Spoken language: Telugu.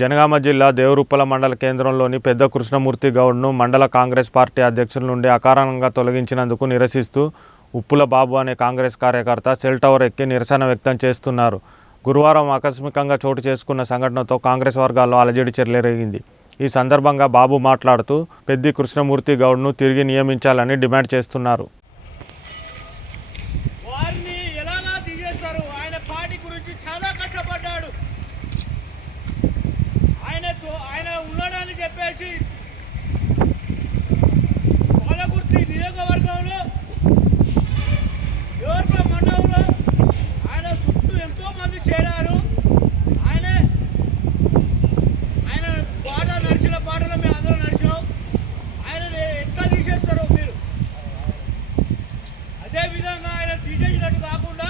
జనగామ జిల్లా దేవరుప్పల మండల కేంద్రంలోని పెద్ద కృష్ణమూర్తి గౌడ్ను మండల కాంగ్రెస్ పార్టీ అధ్యక్షుల నుండి అకారణంగా తొలగించినందుకు నిరసిస్తూ ఉప్పుల బాబు అనే కాంగ్రెస్ కార్యకర్త సెల్ టవర్ ఎక్కి నిరసన వ్యక్తం చేస్తున్నారు. గురువారం ఆకస్మికంగా చోటు చేసుకున్న సంఘటనతో కాంగ్రెస్ వర్గాల్లో అలజడి చెలరేగింది. ఈ సందర్భంగా బాబు మాట్లాడుతూ పెద్ది కృష్ణమూర్తి గౌడ్ను తిరిగి నియమించాలని డిమాండ్ చేస్తున్నారు. వారిని ఎలాగా తీసేస్తారు ఆయన పార్టీ గురించి చాలా కష్టపడ్డాడు ఆయన తో- ఆయన చెప్పేసి పాలకుర్తి నియోజకవర్గంలో యువత మండలంలో ఆయన చుట్టూ ఎంతో మంది చేరారు. ఆయన ఆయన పాట నడిచిన పాటలు మేము అందరం నడిచాం ఆయన ఎట్లా తీసేస్తారో మీరు? అదే విధంగా ఆయన తీసేసినట్టు కాకుండా